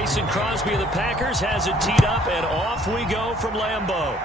Mason Crosby of the Packers has it teed up, and off we go from Lambeau.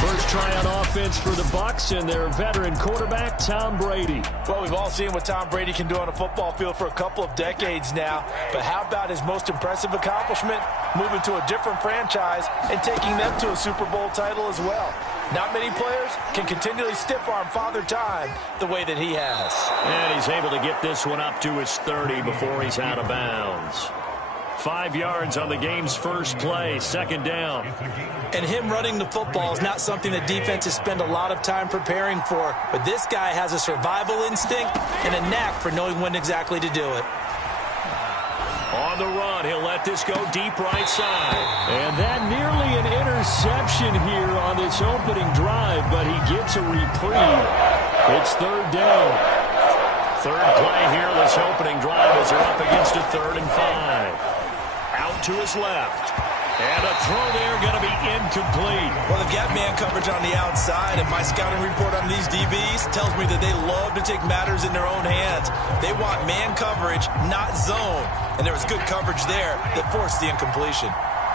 First try on offense for the Bucs and their veteran quarterback, Tom Brady. Well, we've all seen what Tom Brady can do on a football field for a couple of decades now. But how about his most impressive accomplishment? Moving to a different franchise and taking them to a Super Bowl title as well. Not many players can continually stiff-arm Father Time the way that he has. And he's able to get this one up to his 30 before he's out of bounds. 5 yards on the game's first play, second down. And him running the football is not something that defenses spend a lot of time preparing for. But this guy has a survival instinct and a knack for knowing when exactly to do it. On the run, he'll let this go deep right side. And that nearly an interception here on this opening drive, but he gets a reprieve. It's third down. Third play here, this opening drive as they're up against a 3rd and 5. Out to his left. And a throw there going to be incomplete. Well, they've got man coverage on the outside, and my scouting report on these DBs tells me that they love to take matters in their own hands. They want man coverage, not zone. And there was good coverage there that forced the incompletion.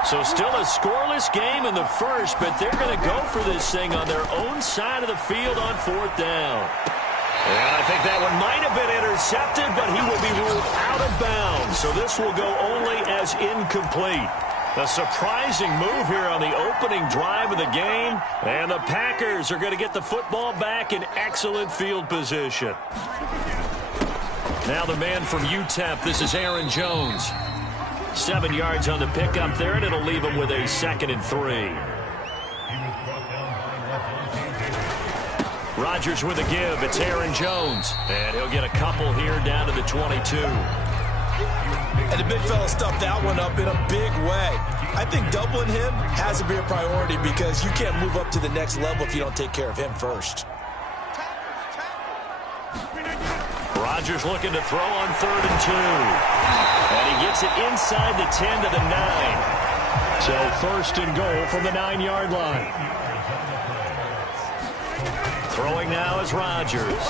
So still a scoreless game in the first, but they're going to go for this thing on their own side of the field on 4th down. And I think that one might have been intercepted, but he will be ruled out of bounds. So this will go only as incomplete. A surprising move here on the opening drive of the game. And the Packers are going to get the football back in excellent field position. Now the man from UTEP, this is Aaron Jones. 7 yards on the pickup there, and it'll leave him with a 2nd and 3. Rodgers with a give. It's Aaron Jones. And he'll get a couple here down to the 22. And the big fella stuffed that one up in a big way. I think doubling him has to be a priority because you can't move up to the next level if you don't take care of him first. Rodgers looking to throw on 3rd and 2. And he gets it inside the 10 to the 9. So 1st and goal from the 9-yard line. Throwing now is Rodgers.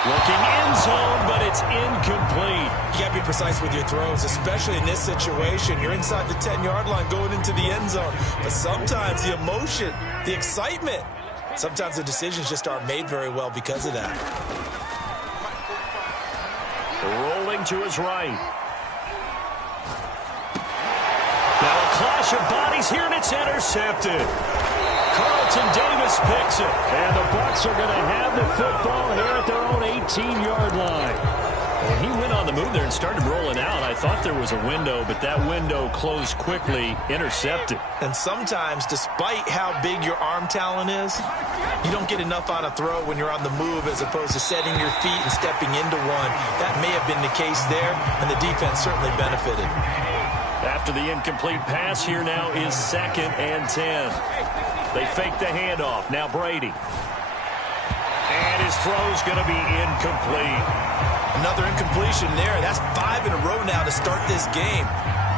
Looking end zone, but it's incomplete. You got to be precise with your throws, especially in this situation. You're inside the 10-yard line going into the end zone. But sometimes the emotion, the excitement, sometimes the decisions just aren't made very well because of that. Rolling to his right. Now a clash of bodies here, and it's intercepted. Carlton Davis picks it. And the Bucs are going to have the football here at their own 18-yard line. And he went on the move there and started rolling out. I thought there was a window, but that window closed quickly, intercepted. And sometimes, despite how big your arm talent is, you don't get enough on a throw when you're on the move as opposed to setting your feet and stepping into one. That may have been the case there, and the defense certainly benefited. After the incomplete pass, here now is 2nd and 10. They fake the handoff. Now Brady. And his throw's going to be incomplete. Another incompletion there. That's 5 in a row now to start this game.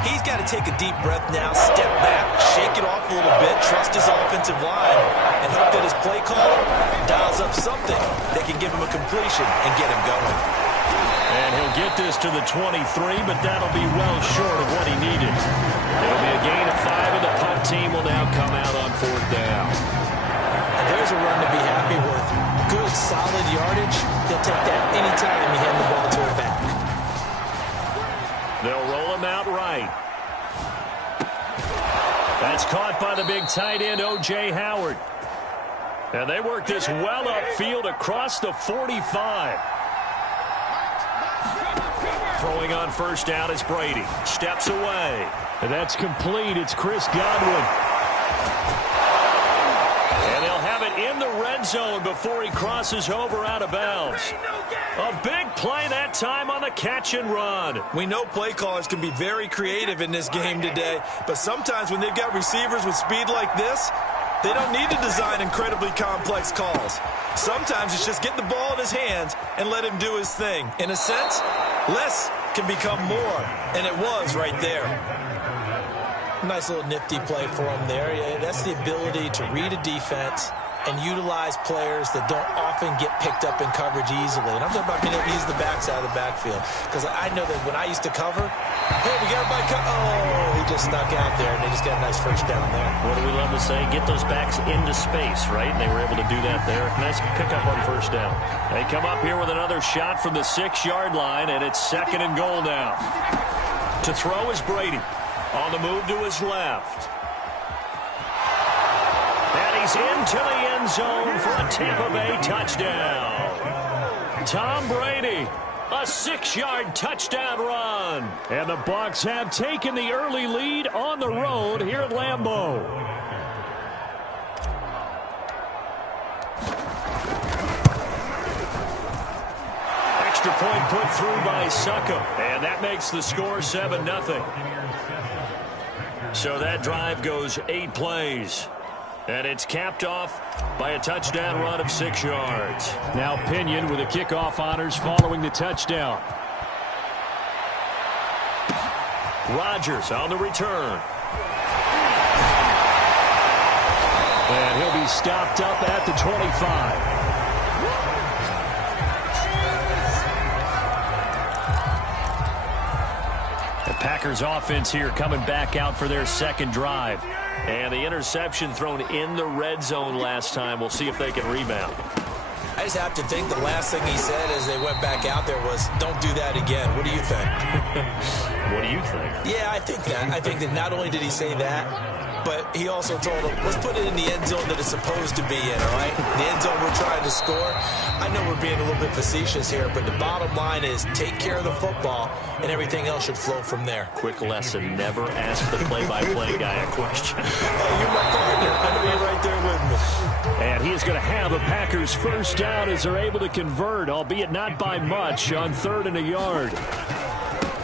He's got to take a deep breath now, step back, shake it off a little bit, trust his offensive line, and hope that his play caller dials up something that can give him a completion and get him going. And he'll get this to the 23, but that'll be well short of what he needed. It'll be a gain of 5, and the punt team will now come out on 4th down. And there's a run to be happy with. Good, solid yardage. He'll take that anytime you hand the ball to him back. They'll roll him out right. That's caught by the big tight end, O.J. Howard. And they work this well upfield across the 45. Throwing on 1st down is Brady. Steps away. And that's complete. It's Chris Godwin. And they'll have it in the red zone before he crosses over out of bounds. A big play that time on the catch and run. We know play callers can be very creative in this game today, but sometimes when they've got receivers with speed like this, they don't need to design incredibly complex calls. Sometimes it's just get the ball in his hands and let him do his thing. In a sense, less can become more, and it was right there. Nice little nifty play for him there. Yeah, that's the ability to read a defense and utilize players that don't often get picked up in coverage easily. And I'm talking about being able to use the backside of the backfield. Because I know that when I used to cover, hey, we got a bike. Oh, he just snuck out there, and they just got a nice first down there. What do we love to say? Get those backs into space, right? And they were able to do that there. Nice pickup on first down. They come up here with another shot from the 6-yard line, and it's 2nd and goal now. To throw is Brady. On the move to his left. And he's into the end zone for a Tampa Bay touchdown. Tom Brady, a 6-yard touchdown run. And the Bucs have taken the early lead on the road here at Lambeau. Extra point put through by Succo. And that makes the score 7-0. So that drive goes 8 plays. And it's capped off by a touchdown run of 6 yards. Now Pinion with the kickoff honors following the touchdown. Rodgers on the return. And he'll be stopped up at the 25. The Packers offense here coming back out for their second drive. And the interception thrown in the red zone last time. We'll see if they can rebound. I just have to think the last thing he said as they went back out there was, don't do that again. What do you think? What do you think? Yeah, I think that. I think that not only did he say that, but he also told him, let's put it in the end zone that it's supposed to be in, all right? The end zone we're trying to score. I know we're being a little bit facetious here, but the bottom line is take care of the football, and everything else should flow from there. Quick lesson, never ask the play-by-play guy a question. Hey, you're my partner. I know you're right there with me. And he is going to have a Packers first down as they're able to convert, albeit not by much, on 3rd and a yard.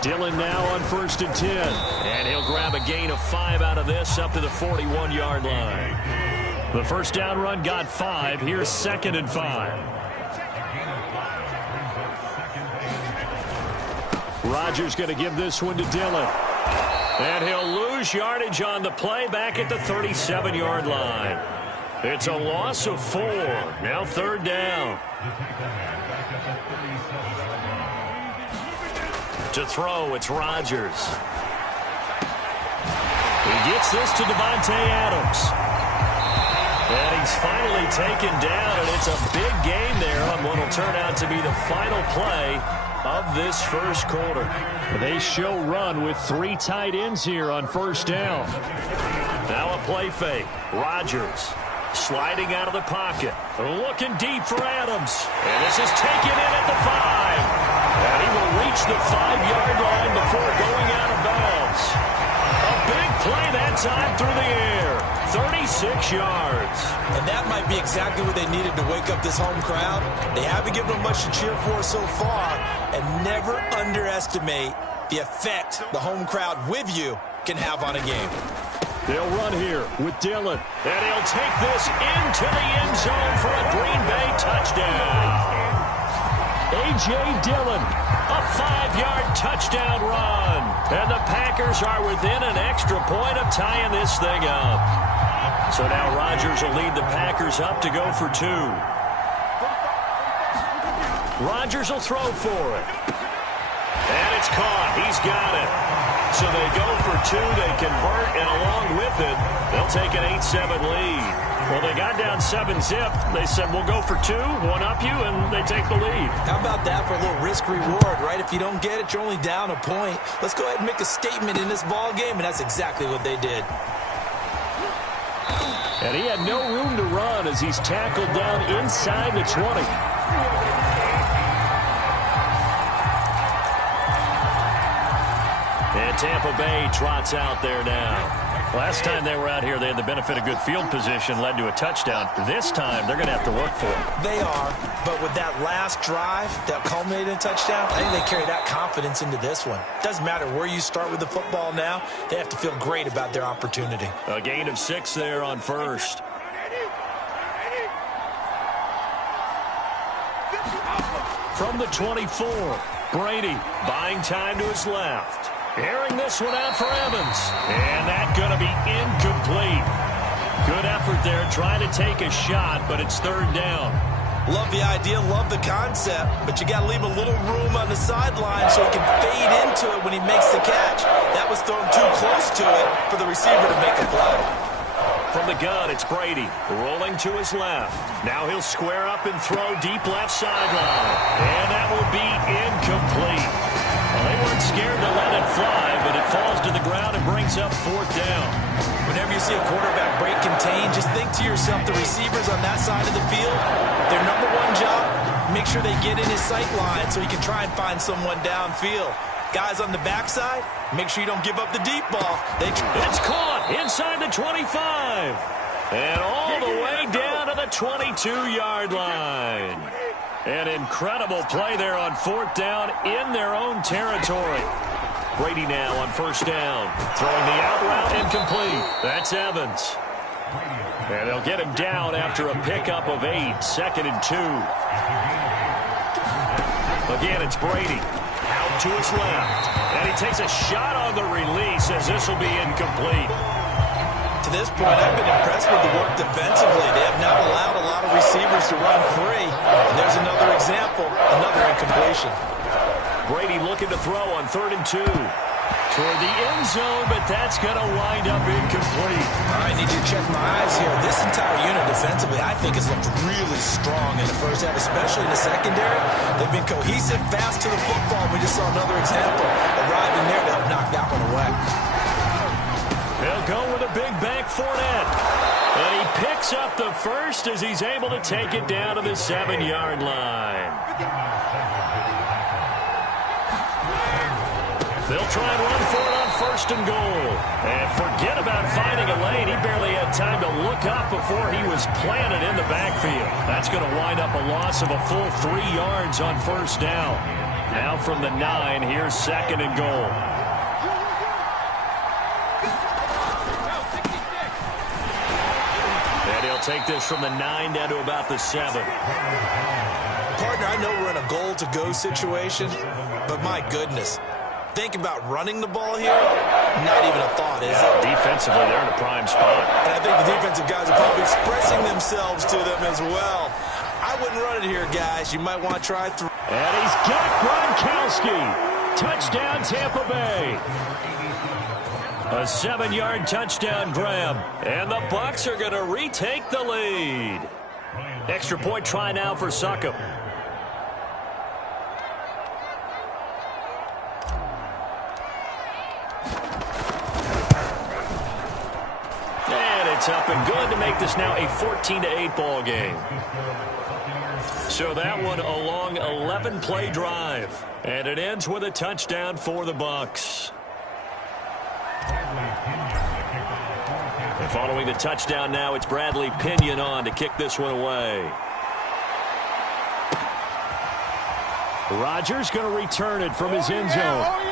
Dillon now on 1st and 10. And he'll grab a gain of 5 out of this up to the 41-yard line. The first down run got 5. Here's 2nd and 5. Rodgers going to give this one to Dillon. And he'll lose yardage on the play back at the 37-yard line. It's a loss of 4. Now 3rd down. To throw, it's Rodgers. He gets this to Davante Adams. And he's finally taken down, and it's a big gain there on what will turn out to be the final play of this first quarter. They show run with 3 tight ends here on first down. Now a play fake. Rodgers sliding out of the pocket. Looking deep for Adams. And this is taken in at the 5. And he will reach the 5-yard line before going out of bounds. A big play that time through the air. 36 yards. And that might be exactly what they needed to wake up this home crowd. They haven't given them much to cheer for so far. And never underestimate the effect the home crowd with you can have on a game. They'll run here with Dillon. And he'll take this into the end zone for a Green Bay touchdown. A.J. Dillon, a 5-yard touchdown run. And the Packers are within an extra point of tying this thing up. So now Rodgers will lead the Packers up to go for 2. Rodgers will throw for it. And it's caught. He's got it. So they go for 2. They convert, and along with it, they'll take an 8-7 lead. Well, they got down 7-zip. They said, we'll go for 2, one up you, and they take the lead. How about that for a little risk-reward, right? If you don't get it, you're only down a point. Let's go ahead and make a statement in this ball game, and that's exactly what they did. And he had no room to run as he's tackled down inside the 20. And Tampa Bay trots out there now. Last time they were out here, they had the benefit of good field position, led to a touchdown. This time, they're going to have to work for it. They are, but with that last drive that culminated in a touchdown, I think they carry that confidence into this one. Doesn't matter where you start with the football now, they have to feel great about their opportunity. A gain of 6 there on first. From the 24, Brady buying time to his left. Airing this one out for Evans. And that's going to be incomplete. Good effort there, trying to take a shot, but it's third down. Love the idea, love the concept, but you got to leave a little room on the sideline so he can fade into it when he makes the catch. That was thrown too close to it for the receiver to make a play. From the gun, it's Brady, rolling to his left. Now he'll square up and throw deep left sideline. And that will be incomplete. Well, they weren't scared to let it fly, but it falls to the ground and brings up fourth down. Whenever you see a quarterback break contain, just think to yourself, the receivers on that side of the field, their number one job, make sure they get in his sight line so he can try and find someone downfield. Guys on the backside, make sure you don't give up the deep ball. It's caught inside the 25. And all the way down to the 22-yard line. An incredible play there on fourth down in their own territory. Brady now on first down. Throwing the out route incomplete. That's Evans. And they'll get him down after a pickup of 8. 2nd and 2. Again, it's Brady. Out to his left. And he takes a shot on the release as this will be incomplete. To this point, I've been impressed with the work defensively. They have not allowed a lot of receivers to run free. And there's another example, another incompletion. Brady looking to throw on 3rd and 2. Toward the end zone, but that's going to wind up incomplete. All right, need you to check my eyes here. This entire unit defensively, I think, has looked really strong in the first half, especially in the secondary. They've been cohesive, fast to the football. We just saw another example arriving there to help knock that one away. They'll go with a big bank Fournette. And he picks up the first as he's able to take it down to the 7-yard line. They'll try and run for it on 1st and goal. And forget about finding a lane. He barely had time to look up before he was planted in the backfield. That's going to wind up a loss of a full 3 yards on 1st down. Now from the 9, here's 2nd and goal. And he'll take this from the 9 down to about the 7. Partner, I know we're in a goal-to-go situation, but my goodness. Think about running the ball here, not even a thought, is it? Defensively, they're in a prime spot. And I think the defensive guys are probably expressing themselves to them as well. I wouldn't run it here, guys. You might want to try through. And he's got Gronkowski. Touchdown, Tampa Bay. A 7-yard touchdown grab. And the Bucs are going to retake the lead. Extra point try now for Succop. It's up and good to make this now a 14-8 ball game. So that one a long 11-play drive. And it ends with a touchdown for the Bucs. And following the touchdown now, it's Bradley Pinion on to kick this one away. Rodgers going to return it from his end zone.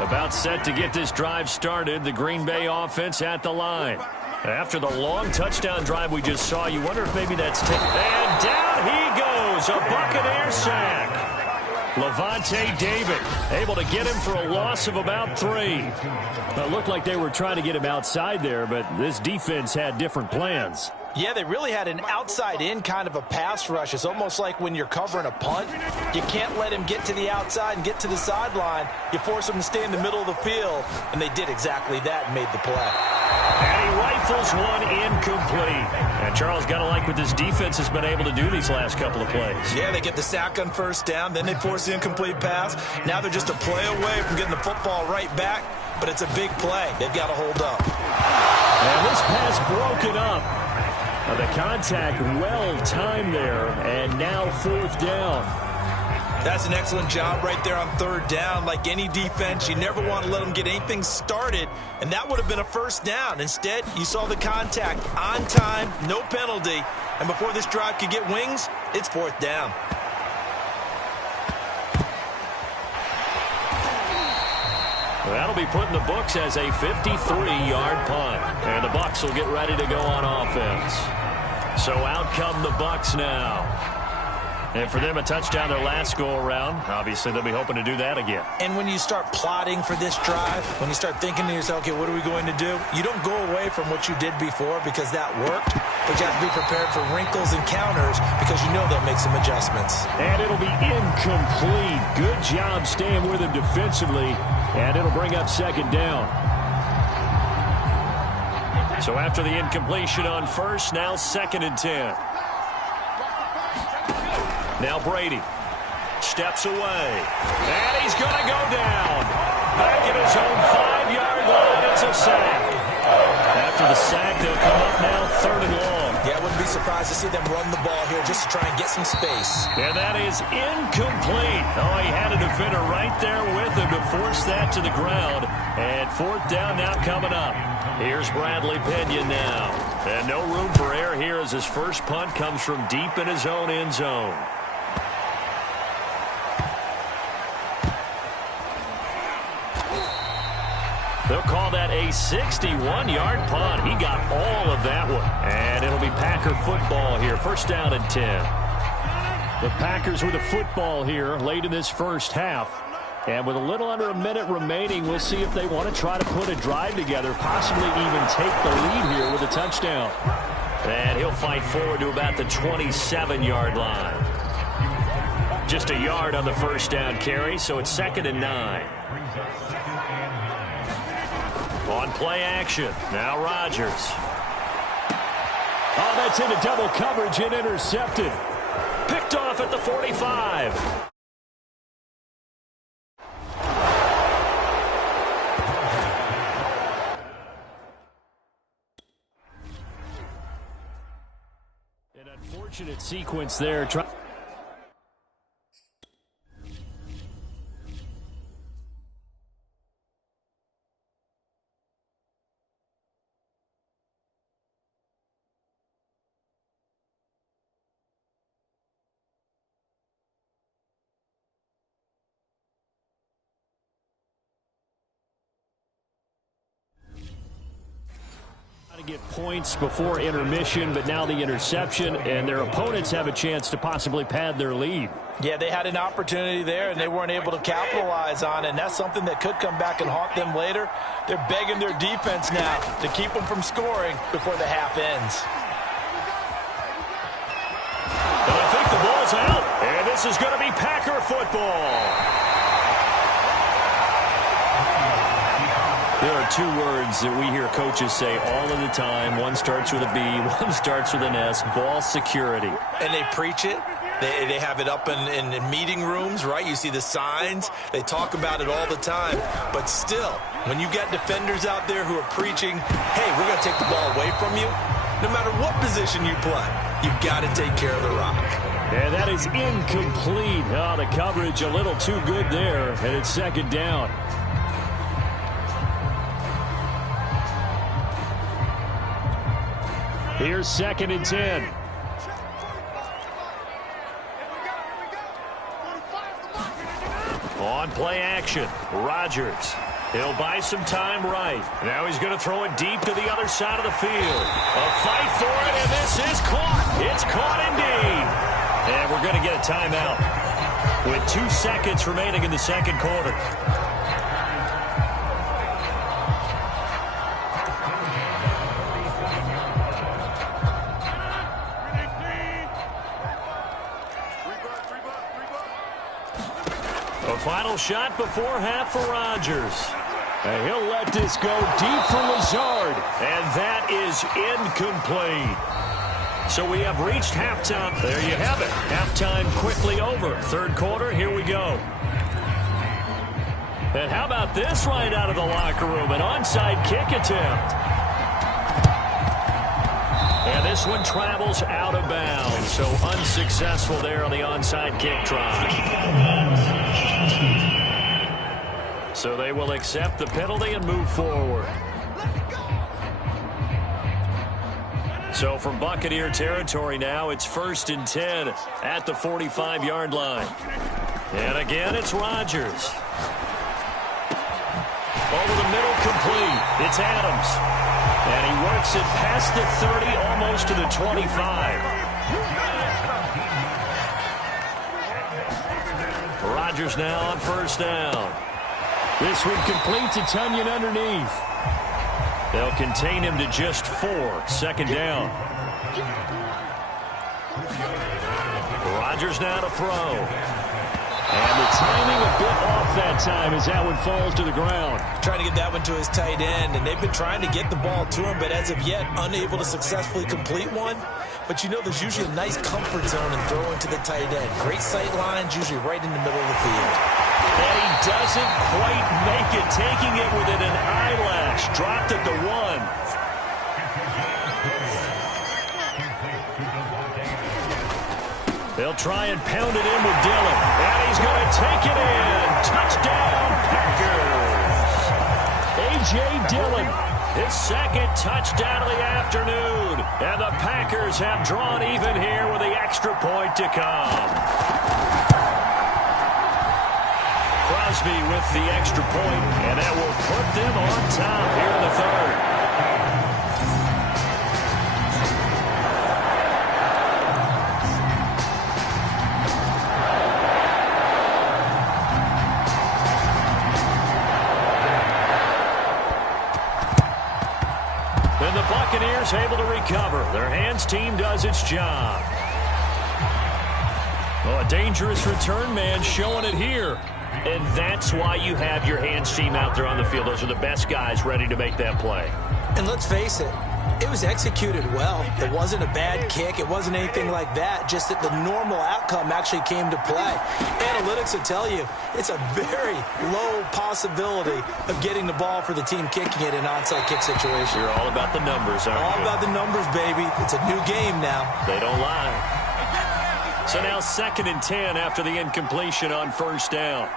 About set to get this drive started. The Green Bay offense at the line. After the long touchdown drive we just saw, you wonder if maybe that's taken. And down he goes. A Buccaneer sack. Levante David able to get him for a loss of about 3. It looked like they were trying to get him outside there, but this defense had different plans. Yeah, they really had an outside-in kind of a pass rush. It's almost like when you're covering a punt. You can't let him get to the outside and get to the sideline. You force him to stay in the middle of the field, and they did exactly that and made the play. And he rifles one incomplete. And Charles, got to like what this defense has been able to do these last couple of plays. Yeah, they get the sack on 1st down, then they force the incomplete pass. Now they're just a play away from getting the football right back, but it's a big play. They've got to hold up. And this pass broken up. The contact well-timed there, and now 4th down. That's an excellent job right there on 3rd down. Like any defense, you never want to let them get anything started, and that would have been a 1st down. Instead, you saw the contact on time, no penalty, and before this drive could get wings, it's 4th down. That'll be put in the books as a 53-yard punt. And the Bucs will get ready to go on offense. So out come the Bucs now. And for them, a touchdown their last go-around. Obviously, they'll be hoping to do that again. And when you start plotting for this drive, when you start thinking to yourself, okay, what are we going to do? You don't go away from what you did before because that worked, but you have to be prepared for wrinkles and counters because you know they'll make some adjustments. And it'll be incomplete. Good job staying with him defensively, and it'll bring up second down. So after the incompletion on first, now 2nd and 10. Now Brady steps away, and he's going to go down. Back at his own 5-yard line, it's a sack. After the sack, they'll come up now 3rd and long. Yeah, I wouldn't be surprised to see them run the ball here just to try and get some space. And that is incomplete. Oh, he had a defender right there with him to force that to the ground. And 4th down now coming up. Here's Bradley Pinion now. And no room for error here as his first punt comes from deep in his own end zone. They'll call that a 61-yard punt. He got all of that one. And it'll be Packer football here. 1st down and 10. The Packers with a football here late in this first half. And with a little under a minute remaining, we'll see if they want to try to put a drive together, possibly even take the lead here with a touchdown. And he'll fight forward to about the 27-yard line. Just a yard on the 1st down carry, so it's 2nd and 9. On play action, now Rodgers. Oh, that's into double coverage and intercepted. Picked off at the 45. An unfortunate sequence there. To get points before intermission, but now the interception, and their opponents have a chance to possibly pad their lead. Yeah, they had an opportunity there, and they weren't able to capitalize on it, and that's something that could come back and haunt them later. They're begging their defense now to keep them from scoring before the half ends. But I think the ball's out, and this is going to be Packer football. There are 2 words that we hear coaches say all of the time. One starts with a B, one starts with an S, ball security. And they preach it. They have it up in meeting rooms, right? You see the signs. They talk about it all the time. But still, when you got defenders out there who are preaching, hey, we're going to take the ball away from you, no matter what position you play, you've got to take care of the rock. And that is incomplete. Oh, the coverage a little too good there, and it's 2nd down. Here's 2nd and 10. On play action, Rodgers. He'll buy some time right. Now he's going to throw it deep to the other side of the field. A fight for it, and this is caught. It's caught indeed. And we're going to get a timeout with 2 seconds remaining in the 2nd quarter. Final shot before half for Rodgers. And he'll let this go deep for Lazard. And that is incomplete. So we have reached halftime. There you have it. Halftime quickly over. 3rd quarter, here we go. And how about this right out of the locker room? An onside kick attempt. And this one travels out of bounds. So unsuccessful there on the onside kick try. So they will accept the penalty and move forward. So from Buccaneer territory now, it's 1st and 10 at the 45-yard line. And again, it's Rodgers. Over the middle, complete. It's Adams. And he works it past the 30, almost to the 25. Rodgers now on first down. This one complete to Tunyon underneath. They'll contain him to just 4. Second down. Rodgers now to throw. And the timing a bit off that time as that one falls to the ground. Trying to get that one to his tight end, and they've been trying to get the ball to him, but as of yet, unable to successfully complete one. But you know there's usually a nice comfort zone in throwing to the tight end. Great sight lines, usually right in the middle of the field. And he doesn't quite make it, taking it within an eyelash. Dropped it to 1. They'll try and pound it in with Dillon. And he's going to take it in. Touchdown, Packers. A.J. Dillon, his second touchdown of the afternoon. And the Packers have drawn even here with the extra point to come. Crosby with the extra point, and that will put them on top here in the third. And the Buccaneers able to recover. Their hands team does its job. Oh, a dangerous return man showing it here. And that's why you have your hands team out there on the field. Those are the best guys ready to make that play. And let's face it, it was executed well. It wasn't a bad kick. It wasn't anything like that. Just that the normal outcome actually came to play. Analytics will tell you it's a very low possibility of getting the ball for the team kicking it in an onside kick situation. You're all about the numbers, aren't you? All about the numbers, baby. It's a new game now. They don't lie. So now 2nd and 10 after the incompletion on first down.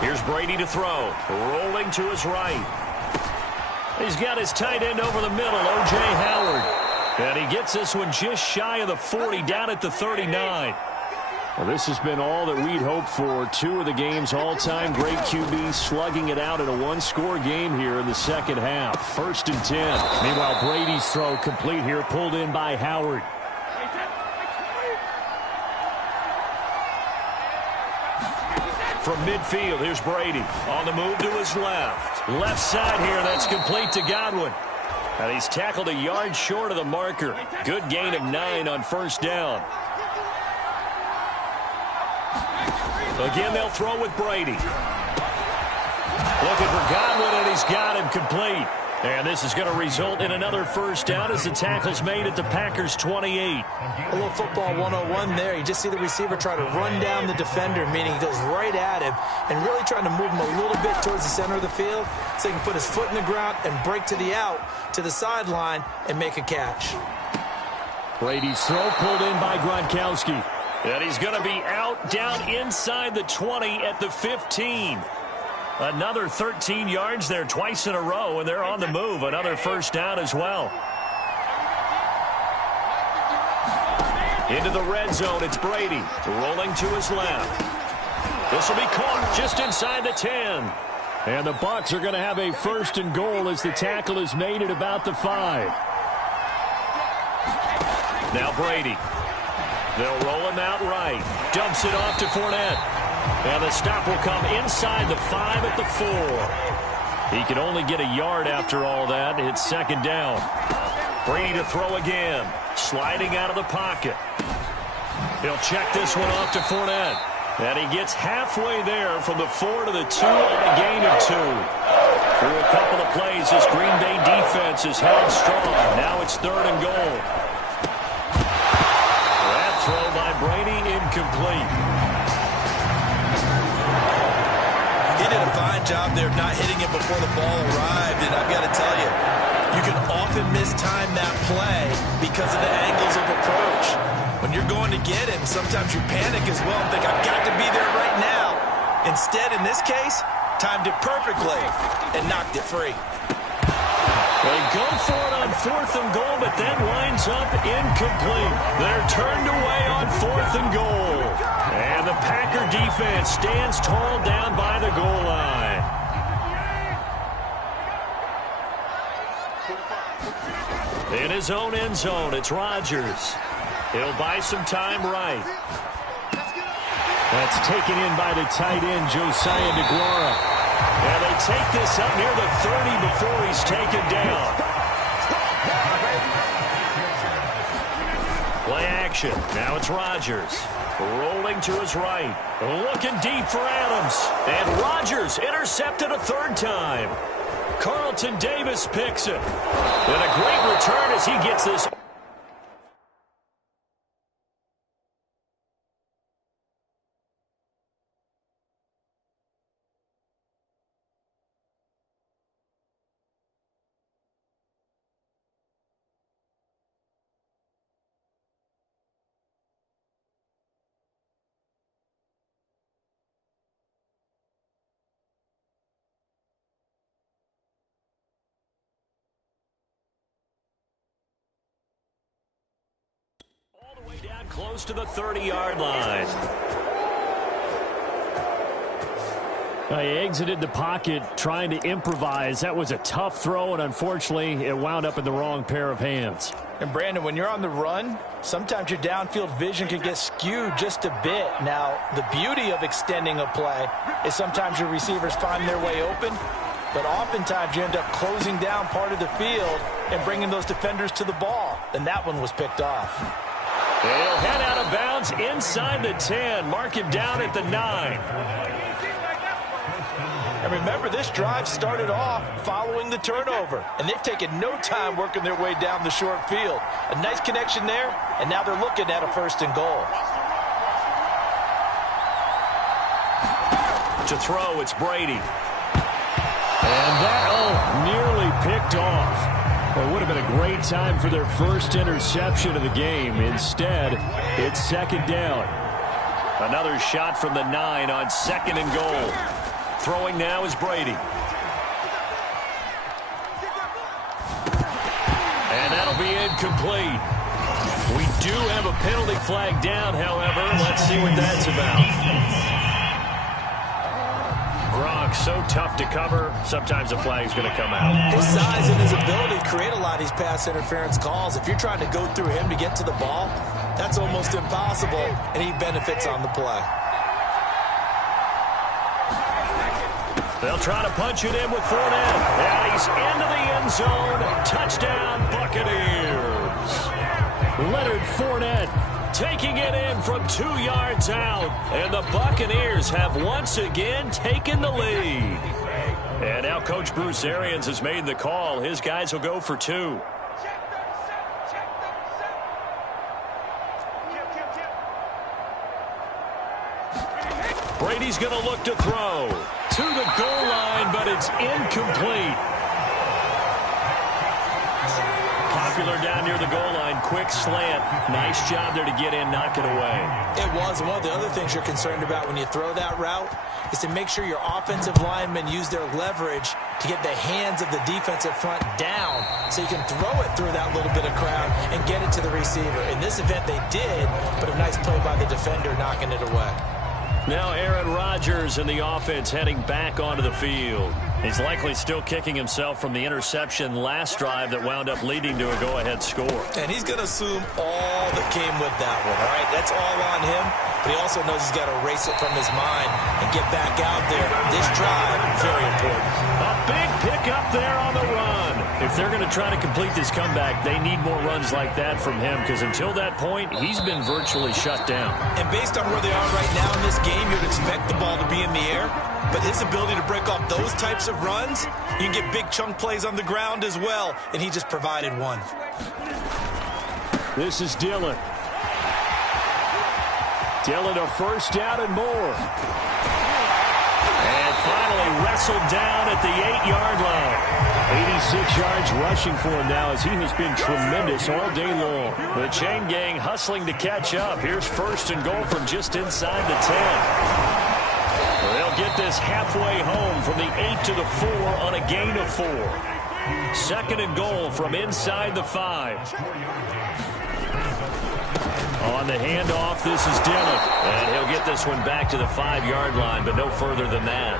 Here's Brady to throw. Rolling to his right. He's got his tight end over the middle, O.J. Howard. And he gets this one just shy of the 40, down at the 39. Well, this has been all that we'd hoped for. 2 of the game's all-time great QBs slugging it out in a one-score game here in the second half. 1st and 10. Meanwhile, Brady's throw complete here, pulled in by Howard. From midfield, here's Brady. On the move to his left. Left side here, that's complete to Godwin. And he's tackled a yard short of the marker. Good gain of 9 on first down. Again, they'll throw with Brady. Looking for Godwin, and he's got him complete. And this is going to result in another first down as the tackle's made at the Packers' 28. A little football 101 there. You just see the receiver try to run down the defender, meaning he goes right at him and really trying to move him a little bit towards the center of the field so he can put his foot in the ground and break to the out, to the sideline, and make a catch. Brady's throw pulled in by Gronkowski. And he's going to be out down inside the 20 at the 15. Another 13 yards there twice in a row, and they're on the move. Another first down as well. Into the red zone, it's Brady. Rolling to his left. This will be caught just inside the 10. And the Bucs are going to have a 1st and goal as the tackle is made at about the 5. Now Brady. They'll roll him out right. Dumps it off to Fournette. And the stop will come inside the 5 at the 4. He can only get a yard after all that. It's 2nd down. Brady to throw again. Sliding out of the pocket. He'll check this one off to Fournette. And he gets halfway there from the 4 to the 2 on a gain of 2. Through a couple of plays, this Green Bay defense is held strong. Now it's 3rd and goal. That throw by Brady incomplete. He did a fine job there of not hitting it before the ball arrived, and I've got to tell you, you can often mistime that play because of the angles of approach. When you're going to get him, sometimes you panic as well and think, I've got to be there right now. Instead, in this case, timed it perfectly and knocked it free. They go for it on 4th and goal, but then winds up incomplete. They're turned away on 4th and goal. And the Packer defense stands tall down by the goal line. In his own end zone, it's Rodgers. He'll buy some time right. That's taken in by the tight end, Josiah DeGuara. And they take this up near the 30 before he's taken down. Play action. Now it's Rodgers. Rolling to his right. Looking deep for Adams. And Rodgers intercepted a third time. Carlton Davis picks it. And a great return as he gets this. All the way down close to the 30-yard line. He exited the pocket trying to improvise. That was a tough throw, and unfortunately, it wound up in the wrong pair of hands. And, Brandon, when you're on the run, sometimes your downfield vision can get skewed just a bit. Now, the beauty of extending a play is sometimes your receivers find their way open, but oftentimes you end up closing down part of the field and bringing those defenders to the ball, and that one was picked off. He'll head out of bounds inside the 10. Mark him down at the 9. And remember, this drive started off following the turnover, and they've taken no time working their way down the short field. A nice connection there, and now they're looking at a 1st and goal. To throw, it's Brady. And that, nearly picked off. Well, it would have been a great time for their first interception of the game. Instead, it's 2nd down. Another shot from the 9 on 2nd and goal. Throwing now is Brady. And that'll be incomplete. We do have a penalty flag down, however. Let's see what that's about. Gronk, so tough to cover. Sometimes the flag's going to come out. His size and his ability create a lot of these pass interference calls. If you're trying to go through him to get to the ball, that's almost impossible, and he benefits on the play. They'll try to punch it in with Fournette. And he's into the end zone. Touchdown, Buccaneers. Leonard Fournette taking it in from 2 yards out. And the Buccaneers have once again taken the lead. And now Coach Bruce Arians has made the call. His guys will go for 2. Brady's going to look to throw. To the goal line, but it's incomplete. Popular down near the goal line. Quick slant. Nice job there to get in, knock it away. It was. And one of the other things you're concerned about when you throw that route is to make sure your offensive linemen use their leverage to get the hands of the defensive front down so you can throw it through that little bit of crowd and get it to the receiver. In this event, they did, but a nice play by the defender knocking it away. Now Aaron Rodgers and the offense heading back onto the field. He's likely still kicking himself from the interception last drive that wound up leading to a go-ahead score. And he's going to assume all that came with that one, all right? That's all on him, but he also knows he's got to erase it from his mind and get back out there. This drive, very important. A big pick up there on the run. If they're going to try to complete this comeback, they need more runs like that from him because until that point, he's been virtually shut down. And based on where they are right now in this game, you'd expect the ball to be in the air. But his ability to break off those types of runs, you can get big chunk plays on the ground as well, and he just provided one. This is Dillon. Dillon a first down and more. And finally wrestled down at the 8-yard line. 86 yards rushing for him now as he has been tremendous all day long. The chain gang hustling to catch up. Here's 1st and goal from just inside the 10. They'll get this halfway home from the 8 to the 4 on a gain of 4. 2nd and goal from inside the 5. On the handoff, this is Dillon. And he'll get this one back to the 5-yard line, but no further than that.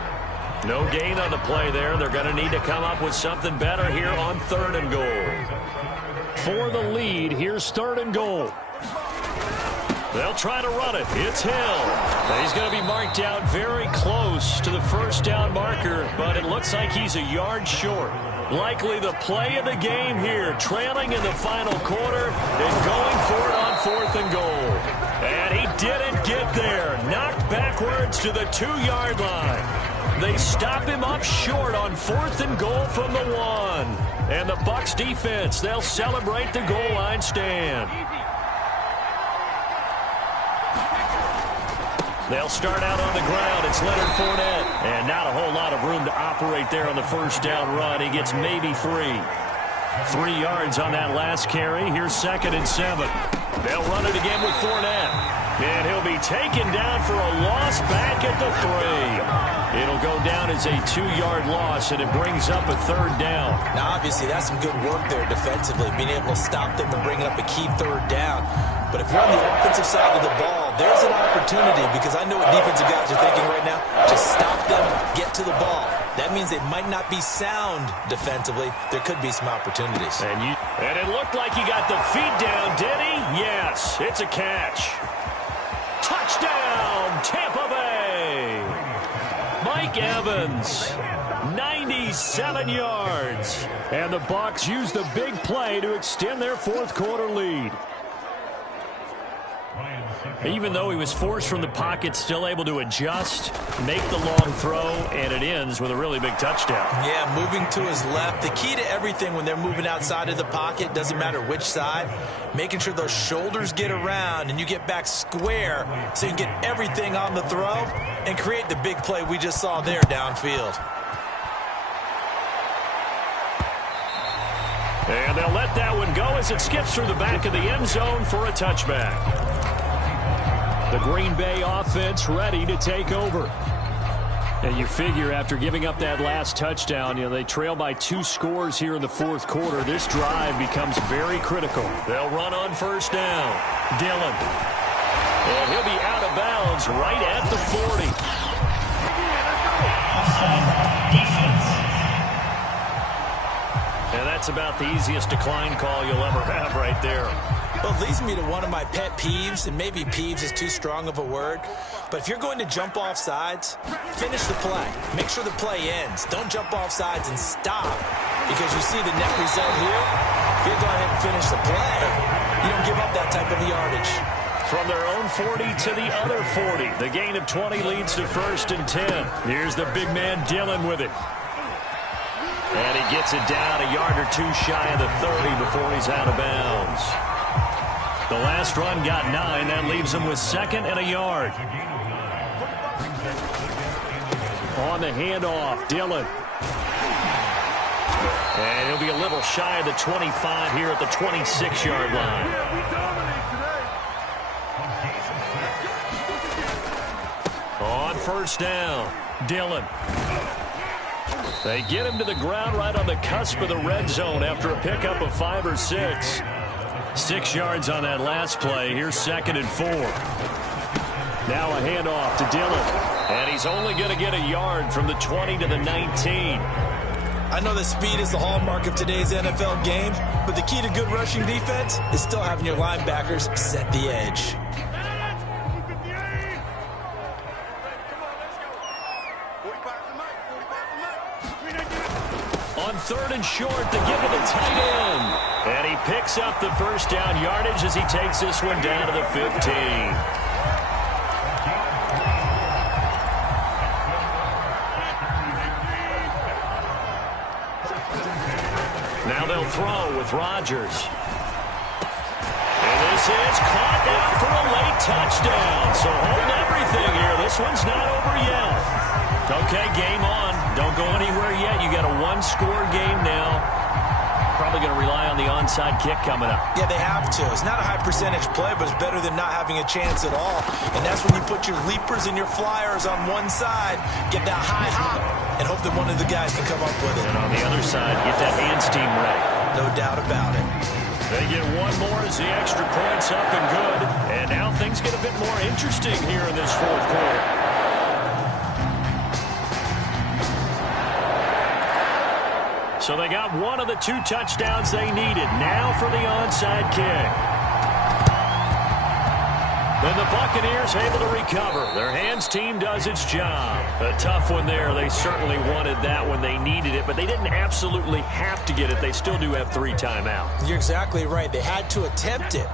No gain on the play there. They're going to need to come up with something better here on 3rd and goal. For the lead, here's 3rd and goal. They'll try to run it. It's Hill. And he's going to be marked out very close to the first down marker, but it looks like he's a yard short. Likely the play of the game here, trailing in the final quarter and going for it on 4th and goal. And he didn't get there. Knocked backwards to the 2-yard line. They stop him up short on 4th and goal from the 1. And the Bucs defense, they'll celebrate the goal line stand. They'll start out on the ground. It's Leonard Fournette. And not a whole lot of room to operate there on the first down run. He gets maybe 3. 3 yards on that last carry. Here's 2nd and 7. They'll run it again with Fournette. And he'll be taken down for a loss back at the 3. It'll go down as a 2-yard loss, and it brings up a 3rd down. Now, obviously, that's some good work there defensively, being able to stop them and bring up a key 3rd down. But if you're on the offensive side of the ball, there's an opportunity, because I know what defensive guys are thinking right now. Just stop them, get to the ball. That means they might not be sound defensively. There could be some opportunities. And it looked like he got the feet down, did he? Yes, it's a catch. Touchdown, Tampa Bay. Mike Evans, 97 yards. And the Bucs use the big play to extend their 4th quarter lead. Even though he was forced from the pocket, still able to adjust, make the long throw, and it ends with a really big touchdown. Yeah, moving to his left. The key to everything when they're moving outside of the pocket, doesn't matter which side, making sure those shoulders get around and you get back square so you can get everything on the throw and create the big play we just saw there downfield. And they'll let that one go as it skips through the back of the end zone for a touchback. The Green Bay offense ready to take over. And you figure after giving up that last touchdown, they trail by 2 scores here in the 4th quarter. This drive becomes very critical. They'll run on first down. Dillon. And he'll be out of bounds right at the 40. And that's about the easiest decline call you'll ever have right there. Well, it leads me to one of my pet peeves, and maybe peeves is too strong of a word, but if you're going to jump off sides, finish the play. Make sure the play ends. Don't jump off sides and stop, because you see the net result here. If you go ahead and finish the play, you don't give up that type of yardage. From their own 40 to the other 40, the gain of 20 leads to 1st and 10. Here's the big man Dillon with it. And he gets it down a yard or 2 shy of the 30 before he's out of bounds. The last run got 9. That leaves him with 2nd and a yard. On the handoff, Dillon. And he'll be a little shy of the 25 here at the 26-yard line. On first down, Dillon. They get him to the ground right on the cusp of the red zone after a pickup of 5 or 6. 6 yards on that last play. Here's 2nd and 4. Now a handoff to Dillon. And he's only going to get a yard from the 20 to the 19. I know that speed is the hallmark of today's NFL game, but the key to good rushing defense is still having your linebackers set the edge. On 3rd and short, to give it to the tight end. And he picks up the first down yardage as he takes this one down to the 15. Now they'll throw with Rodgers. And this is caught down for a late touchdown. So hold everything here. This one's not over yet. Okay, game on. Don't go anywhere yet. You got a 1-score game now. Probably going to rely on the onside kick coming up. Yeah, they have to. It's not a high percentage play, but it's better than not having a chance at all. And that's when you put your leapers and your flyers on one side, get that high hop, and hope that one of the guys can come up with it. And on the other side, get that hands team ready. No doubt about it. They get one more as the extra point's up and good. And now things get a bit more interesting here in this 4th quarter. So they got one of the 2 touchdowns they needed. Now for the onside kick. And the Buccaneers able to recover. Their hands team does its job. A tough one there. They certainly wanted that when they needed it, but they didn't absolutely have to get it. They still do have 3 timeouts. You're exactly right. They had to attempt it.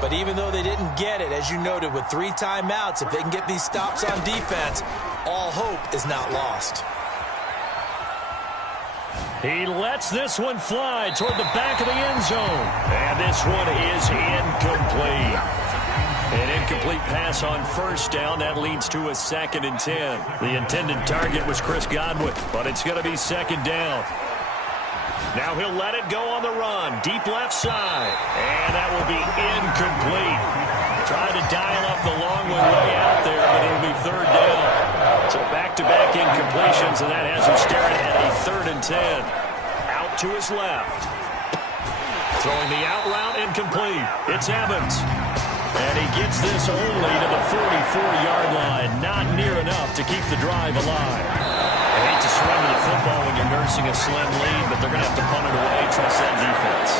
But even though they didn't get it, as you noted, with 3 timeouts, if they can get these stops on defense, all hope is not lost. He lets this one fly toward the back of the end zone. And this one is incomplete. An incomplete pass on first down. That leads to a 2nd and 10. The intended target was Chris Godwin, but it's going to be 2nd down. Now he'll let it go on the run. Deep left side. And that will be incomplete. Tried to dial up the long one way out there, but it'll be 3rd down. So back-to-back incompletions, and that has him staring at a 3rd and 10. Out to his left. Throwing the out route incomplete. It's Evans. And he gets this only to the 44-yard line. Not near enough to keep the drive alive. I hate to surrender the football when you're nursing a slim lead, but they're going to have to punt it away. Trust that defense.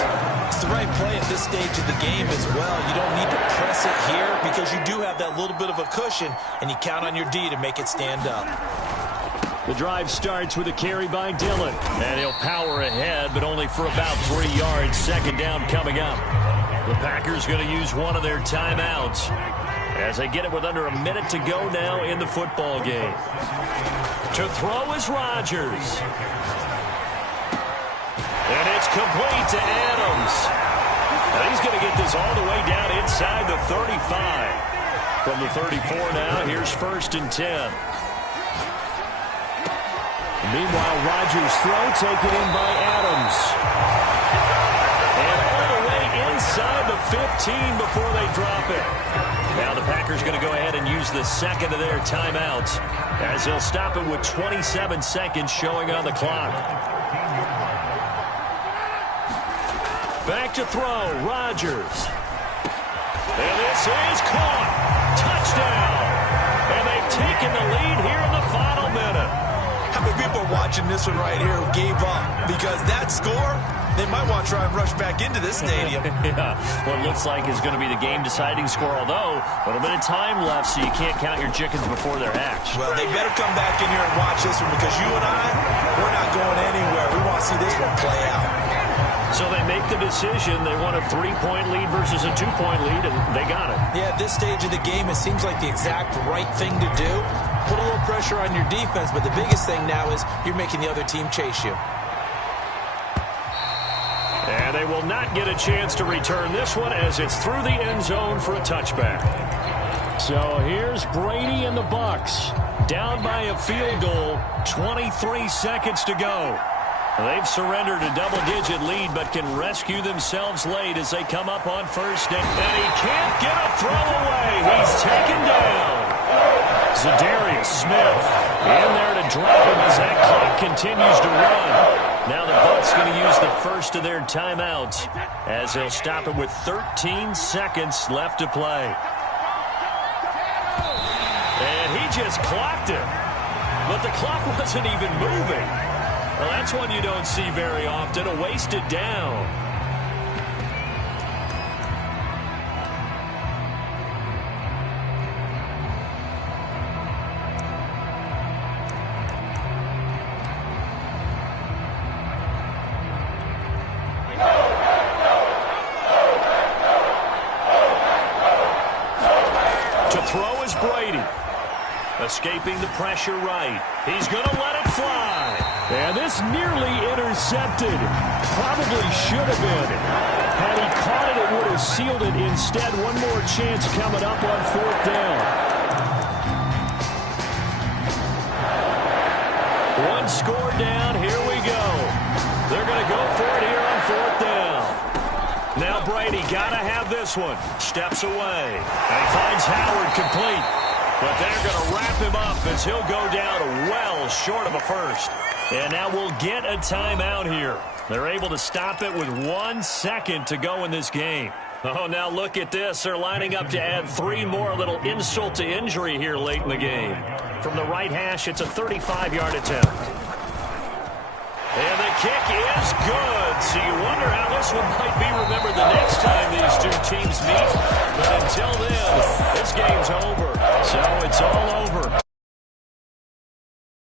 It's the right play at this stage of the game as well. You don't need to press it here because you do have that little bit of a cushion, and you count on your D to make it stand up. The drive starts with a carry by Dillon. And he'll power ahead, but only for about 3 yards. 2nd down coming up. The Packers going to use one of their timeouts as they get it with under a minute to go now in the football game. To throw is Rodgers. And it's complete to Adams. And he's going to get this all the way down inside the 35. From the 34 now, here's 1st and 10. Meanwhile, Rodgers' throw taken in by Adams. And all the way inside the 15 before they drop it. Now the Packers going to go ahead and use the 2nd of their timeouts as they'll stop it with 27 seconds showing on the clock. Back to throw, Rodgers. And this is caught. Touchdown. And they've taken the lead here in the final minute. How many people are watching this one right here who gave up? Because that score, they might want to try and rush back into this stadium. Yeah, what looks like is going to be the game-deciding score, although a little bit of time left, so you can't count your chickens before they're hatched. Well, they better come back in here and watch this one because you and I, we're not going anywhere. We want to see this one play out. So they make the decision. They want a 3-point lead versus a 2-point lead, and they got it. Yeah, at this stage of the game, it seems like the exact right thing to do. Put a little pressure on your defense, but the biggest thing now is you're making the other team chase you. And they will not get a chance to return this one as it's through the end zone for a touchback. So here's Brady and the Bucs. Down by a field goal, 23 seconds to go. They've surrendered a double-digit lead, but can rescue themselves late as they come up on 1st down. And he can't get a throw away. He's taken down. Zadarius Smith in there to drop him as that clock continues to run. Now the Bucs going to use the 1st of their timeouts as they'll stop it with 13 seconds left to play. And he just clocked it. But the clock wasn't even moving. Well, that's one you don't see very often, a wasted down. To throw is Brady. Escaping the pressure right. He's going to let it fly. And this nearly intercepted. Probably should have been. Had he caught it, it would have sealed it. Instead, one more chance coming up on 4th down. One score down. Here we go. They're going to go for it here on 4th down. Now Brady got to have this one. Steps away. And he finds Howard complete. But they're going to wrap him up as he'll go down well short of a 1st. And now we'll get a timeout here. They're able to stop it with 1 second to go in this game. Oh, now look at this. They're lining up to add 3 more. A little insult to injury here late in the game. From the right hash, it's a 35-yard attempt. And the kick is good. So you wonder how this one might be remembered the next time these two teams meet. But until then, this game's over. So it's all over